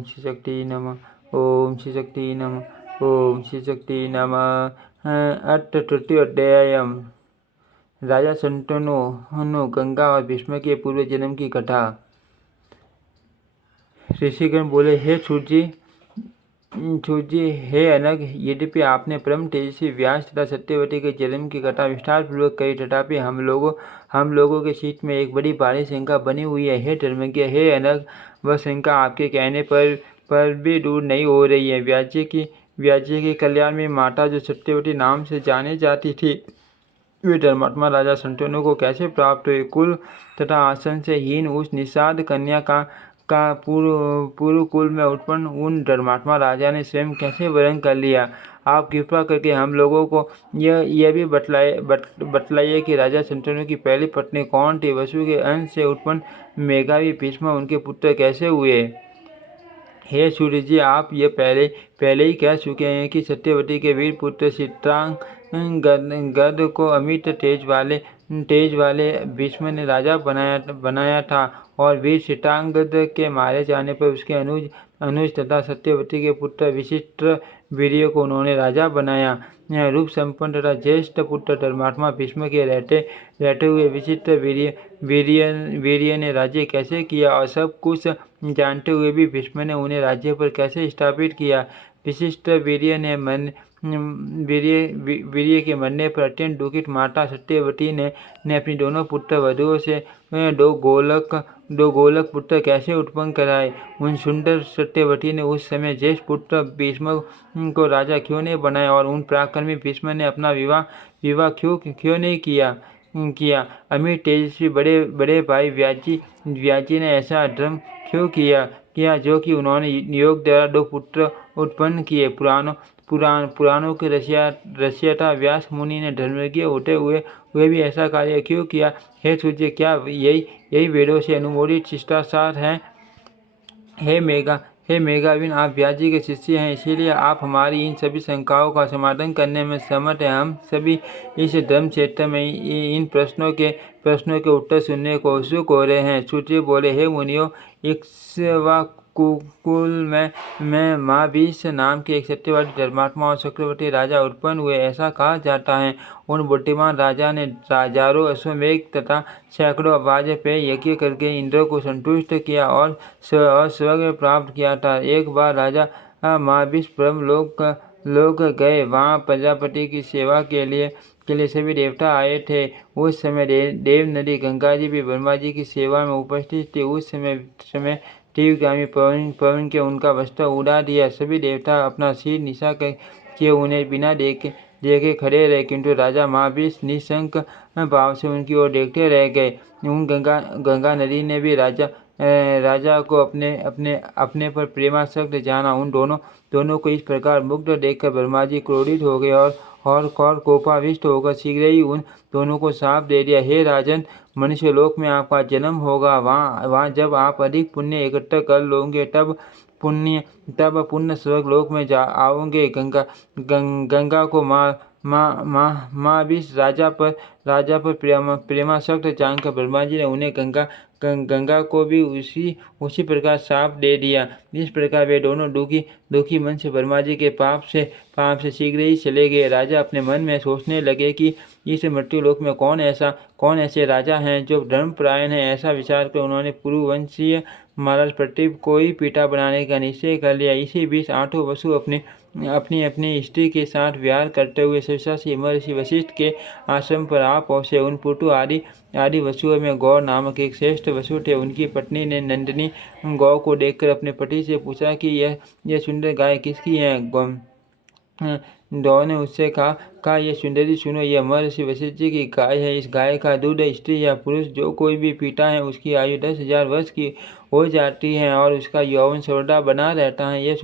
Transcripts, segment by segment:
ओम श्री शक्ति नमः। ओम श्री शक्ति नमः। ओम श्री शक्ति नमः। अट्ठतृतीयोऽध्यायम्। राजा शंतनु गंगा और भीष्म के पूर्व जन्म की कथा। ऋषिगण बोले, हे सूर्य हे अनग, यद्यपि आपने परम तेजस्वी व्यास तथा सत्यवती के जन्म की कथा विस्तार पूर्वक कही, तथापि हम लोगों के चित्त में एक बड़ी भारी शंका बनी हुई है। हे धर्मज्ञ, हे अनग, वह शंका आपके कहने पर भी दूर नहीं हो रही है। व्यास जी के कल्याण में माता जो सत्यवती नाम से जानी जाती थी, वे धर्मात्मा राजा शंतनु को कैसे प्राप्त हुए? कुल तथा आसन से हीन उस निषाद कन्या का पूर्व कुल में उत्पन्न उन धर्मात्मा राजा ने स्वयं कैसे वरण कर लिया? आप कृपा करके हम लोगों को यह भी बतलाइए कि राजा शंतनु की पहली पत्नी कौन थी? वसु के अंश से उत्पन्न मेघावी भीष्म उनके पुत्र कैसे हुए? हे सूर्य जी, आप ये पहले ही कह चुके हैं कि सत्यवती के वीर पुत्र चित्रांगद को अमित तेज वाले भीष्म ने राजा बनाया था, और वीर चित्रांगद के मारे जाने पर उसके अनुज तथा सत्यवती के पुत्र विशिष्ट वीर्य को उन्होंने राजा बनाया। रूप संपन्न तथा ज्येष्ठ पुत्र धर्मात्मा भीष्म के रहते हुए विशिष्ट वीर्य ने राज्य कैसे किया, और सब कुछ जानते हुए भी भीष्म ने उन्हें राज्य पर कैसे स्थापित किया? विशिष्ट वीर्य के मरने पर अत्यंत दुखित माता सत्यवती ने अपनी दोनों पुत्र वधुओं से दो गोलक पुत्र कैसे उत्पन्न कराए? उन सुंदर सत्यवती ने उस समय ज्येष्ठ पुत्र भीष्म को राजा क्यों नहीं बनाया, और उन पराक्रमी भीष्म ने अपना विवाह क्यों नहीं किया? अमित तेजस्वी बड़े भाई व्यास जी ने ऐसा धर्म क्यों किया जो कि उन्होंने योग द्वारा दो पुत्र उत्पन्न किए? पुराणों के रचयिता व्यास मुनि ने धर्मज्ञ होते हुए भी ऐसा कार्य क्यों किया? हे सूर्य, क्या यही वेदों से अनुमोदित शिष्टाचार है? हे मेघाविन, आप व्यास जी के शिष्य हैं, इसीलिए आप हमारी इन सभी शंकाओं का समाधान करने में समर्थ हैं। हम सभी इस धर्म क्षेत्र में इन प्रश्नों के उत्तर सुनने को उत्सुक हो रहे हैं। सूर्य बोले, हे मुनियों, इक्ष्वाकुकुल में महाभीष नाम के एक सत्यवादी धर्मात्मा और चक्रवर्ती राजा उत्पन्न हुए, ऐसा कहा जाता है। उन बुद्धिमान राजा ने हजारों अश्वमेध तथा सैकड़ों वाजपेय यज्ञ करके इंद्र को संतुष्ट किया और स्वर्ग प्राप्त किया था। एक बार राजा महाभीष परम लोक गए। वहाँ प्रजापति की सेवा के लिए सभी देवता आए थे। उस समय देव नदी गंगा जी भी ब्रह्मा जी की सेवा में उपस्थित थी। उस समय तीव्रगामी पवन के उनका वस्त्र उड़ा दिया। सभी देवता अपना सिर नीचा किए उन्हें बिना देखे खड़े रहे, किंतु राजा महाभीष निशंक भाव से उनकी ओर देखते रह गए। उन गंगा नदी ने भी राजा को अपने पर प्रेमासक्त जाना। उन दोनों को इस प्रकार मुग्ध देखकर ब्रह्मा जी क्रोधित हो गए और कोपाविष्ट होकर शीघ्र ही उन दोनों को शाप दे दिया। हे राजन, मनुष्य लोक में आपका जन्म होगा। वहाँ जब आप अधिक पुण्य इकट्ठा कर लोगे तब पुण्य स्वर्ग लोक में आओगे। गंगा को महाभीष राजा पर प्रेमासक्त जानकर ब्रह्मा जी ने उन्हें गंगा को भी उसी प्रकार शाप दे दिया। इस प्रकार वे दोनों दुखी मन से ब्रह्मा जी के पाप से शीघ्र ही चले गए। राजा अपने मन में सोचने लगे कि इस मृत्यु लोक में कौन ऐसे राजा हैं जो धर्मपरायण हैं। ऐसा विचार कर उन्होंने पूर्ववंशीय महाराज प्रतीप को ही पिता बनाने का निश्चय कर लिया। इसी बीच आठों वसु अपनी स्त्री के साथ विहार करते हुए शिवशासी महर्षि वशिष्ठ के आश्रम पर आ पहुँचे। उन पुटु आदि वसुओं में गौ नामक एक श्रेष्ठ वसु थे। उनकी पत्नी ने नंदिनी गौ को देखकर अपने पति से पूछा कि यह सुंदर गाय किसकी है? गौ ने उससे कहा यह सुंदरी सुनो, यह महर्षि वशिष्ठ जी की गाय है। इस गाय का दूध स्त्री या पुरुष जो कोई भी पीता है उसकी आयु 10,000 वर्ष की हो जाती है और उसका यौवन सर्वदा बना रहता है। यह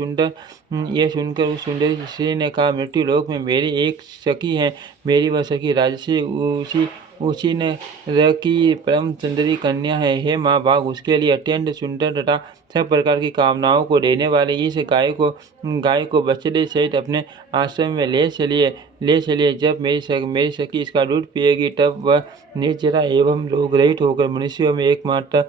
सुनकर उस सुंदरी स्त्री ने कहा, मृत्यु लोक में मेरी एक सखी है। मेरी वह सखी राजसी उसी ने की परम सुंदरी कन्या है। हे माँ बाग, उसके लिए अत्यंत सुंदर तथा सब प्रकार की कामनाओं को देने वाले इस गाय को बछड़े सहित अपने आश्रम में ले चलिए। जब मेरी सखी इसका दूध पिएगी तब वह निर्जरा एवं रोग रहित होकर मनुष्यों में एकमात्र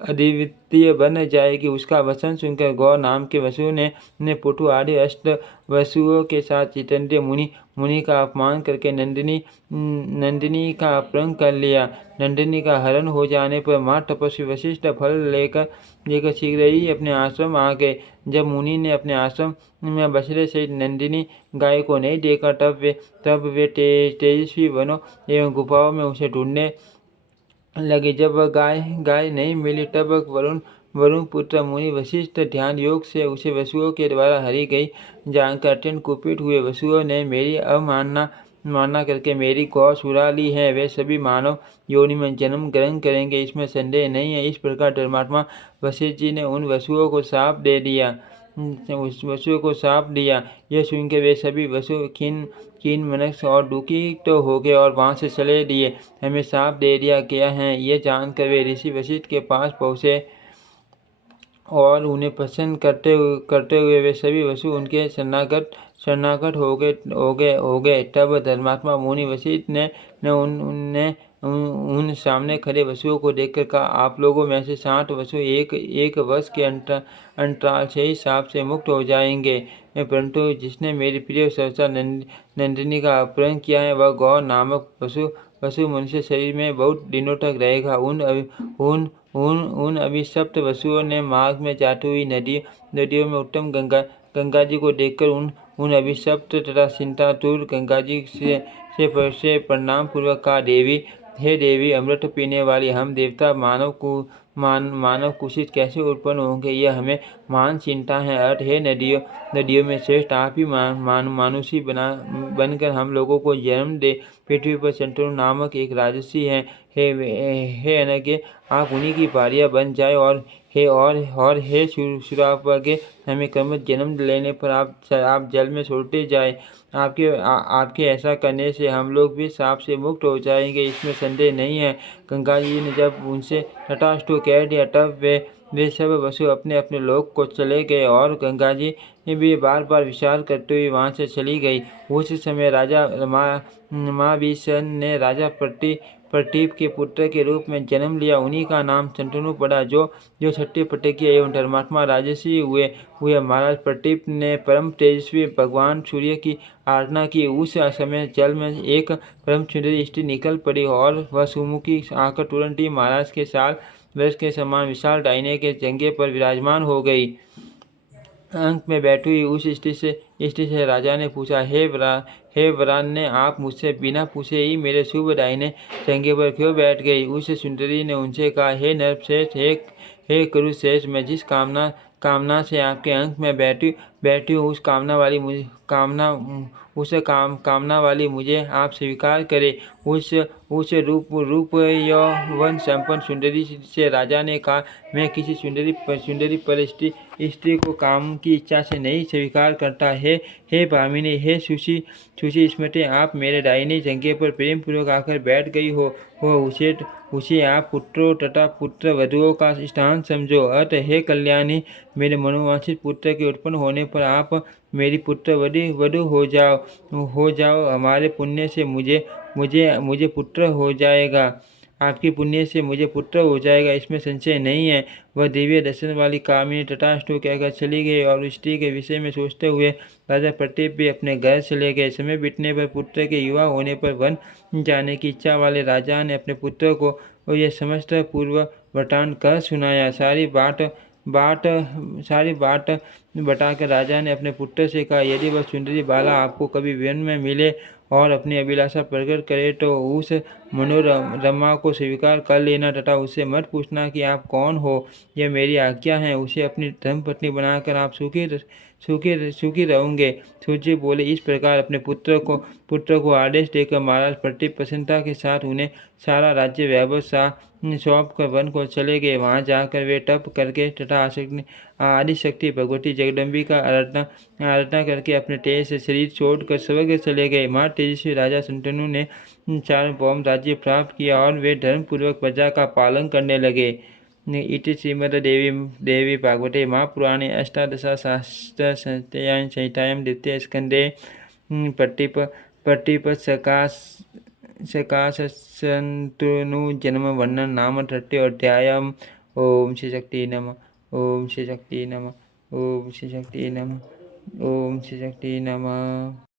अद्वितीय बन जाएगी। उसका वचन सुनकर गौ नाम के वसु ने पुटु आदि अष्ट वसुओं के साथ जितेंद्रिय मुनि का अपमान करके नंदिनी का अपहरण कर लिया। नंदिनी का हरण हो जाने पर माँ तपस्वी वशिष्ठ फल लेकर शीघ्र ही अपने आश्रम आ गए। जब मुनि ने अपने आश्रम में बछड़े सहित नंदिनी गाय को नहीं देखा, तब वे तेजस्वी वनों एवं गुफाओं में उसे ढूंढने लगे। जब गाय नहीं मिली, तब वरुण पुत्र मुनि वशिष्ठ ध्यान योग से उसे वसुओं के द्वारा हरी गई जानकर अत्यंत कुपित हुए। वसुओं ने मेरी अवमानना करके मेरी गौ चुरा ली है। वे सभी मानव योनि में जन्म ग्रहण करेंगे, इसमें संदेह नहीं है। इस प्रकार धर्मात्मा वशिष्ठ जी ने उन वसुओं को शाप दिया। यह सुनकर वे सभी वसु खीन मनस और दुखी तो हो गए और वहां से चले दिए। हमें शाप दे दिया गया है, ये जानकर वे ऋषि वशिष्ठ के पास पहुँचे और उन्हें प्रसन्न करते हुए वे सभी वसु उनके शरणागत हो गए। तब धर्मात्मा मुनि वशिष्ठ ने उन सामने खड़े वसुओं को देखकर कहा, आप लोगों में से 60 वसु एक वर्ष के अंतराल से ही शाप से मुक्त हो जाएंगे, परंतु जिसने मेरी प्रिय सहसा नंदिनी का अपहरण किया है, वह गौ नामक वसु मनुष्य शरीर में बहुत दिनों तक रहेगा। उन अभिशप्त वसुओं ने मार्ग में जाती हुई नदियों में उत्तम गंगा जी को देखकर उन अभिशप्त तथा चिंतातुर गंगा जी से प्रणाम पूर्वक कहा, देवी, हे देवी, अमृत पीने वाली, हम देवता मानव कुशित कैसे उत्पन्न होंगे, यह हमें महान चिंता है। अर्थ, हे नदियों में श्रेष्ठ, आप ही मानुषी बनकर हम लोगों को जन्म दे। पृथ्वी पर शंतनु नामक एक राजसी है, हे अनज्ञ, आप उन्हीं की भार्या बन जाए। और हे शूरापगे, हमें क्रमश जन्म लेने पर आप जल में छोड़ते जाए। आपके ऐसा करने से हम लोग भी शाप से मुक्त हो जाएंगे, इसमें संदेह नहीं है। गंगा जी ने जब उनसे तथास्तु कह दिया, तब वे सब वसु अपने अपने लोक को चले गए और गंगा जी भी बार बार विचार करते हुए वहां से चली गई। उस समय राजा महाभीषण ने राजा प्रतीप के पुत्र के रूप में जन्म लिया। उन्हीं का नाम शंतनु पड़ा, जो छठी प्रतिज्ञ एवं धर्मात्मा राजसी हुए। महाराज प्रतीप ने परम तेजस्वी भगवान सूर्य की आराधना की। उस समय जल में एक परम सुंदरी स्त्री निकल पड़ी और वह सुमुखी आकर तुरंत ही महाराज के साल वृक्ष के समान विशाल डाइने के जंघे पर विराजमान हो गई। अंक में बैठी हुई उस स्त्री से राजा ने पूछा, हे वरान्य, आप मुझसे बिना पूछे ही मेरे शुभ दाहिने जंघे पर क्यों बैठ गई। उस सुंदरी ने उनसे कहा, हे नरश्रेष्ठ, हे कुरुश्रेष्ठ, मैं जिस कामना से आपके अंक में बैठी हूँ, उस कामना वाली मुझे आप स्वीकार करे। उस रूप यौवन संपन्न सुंदरी से राजा ने कहा, मैं किसी सुंदरी पर स्त्री को काम की इच्छा से नहीं स्वीकार करता। हे भामिनी, हे सुशी स्मृति, आप मेरे दाहिने जंघे पर प्रेम पूर्वक आकर बैठ गई हो उसे आप पुत्रों तथा पुत्र वधुओं का स्थान समझो। अत हे कल्याणी, मेरे मनोवांछित पुत्र के उत्पन्न होने पर आप मेरी पुत्र वधु हो जाओ। हमारे पुण्य से मुझे पुत्र हो जाएगा। आपकी पुण्य से मुझे पुत्र हो जाएगा, इसमें संशय नहीं है। वह दिव्य दर्शन वाली कामिनी तथास्तु कहकर चली गई और स्त्री के विषय में सोचते हुए राजा प्रतीप भी अपने घर चले गए। समय बीतने पर पुत्र के युवा होने पर वन जाने की इच्छा वाले राजा ने अपने पुत्र को यह समस्त पूर्व वृतांत कर सुनाया। सारी बात बताकर राजा ने अपने पुत्र से कहा, यदि वह सुंदरी बाला आपको कभी वन में मिले और अपनी अभिलाषा प्रकट करे तो उस मनोरमा को स्वीकार कर लेना तथा उससे मत पूछना कि आप कौन हो, यह मेरी आज्ञा है। उसे अपनी धर्मपत्नी बनाकर आप सुखी रहोगे। सूर्य बोले, इस प्रकार अपने पुत्र को आदेश देकर महाराज प्रतीप प्रसन्नता के साथ उन्हें सारा राज्य वैभव सौंप कर वन को चले गए। वहां जाकर वे तप करके तथा आदिशक्ति भगवती जगदम्बी का आराधना करके अपने तेज से शरीर छोड़कर स्वर्ग चले गए। महा तेजस्वी राजा शंतनु ने सार्वभौम राज्य प्राप्त किया और वे धर्मपूर्वक प्रजा का पालन करने लगे। इति श्रीमद्देवी भागवते महापुराणे अष्टादशसहस्रसंहितायां संहितायां द्वितीय स्कंदे प्रतीप सकाशंतनु जन्म वर्णन नाम 3 अध्याय। ओम श्री शक्ति नमः। ओम श्री शक्ति नमः। ओम श्री शक्ति नमः। ओम श्री शक्ति नमः।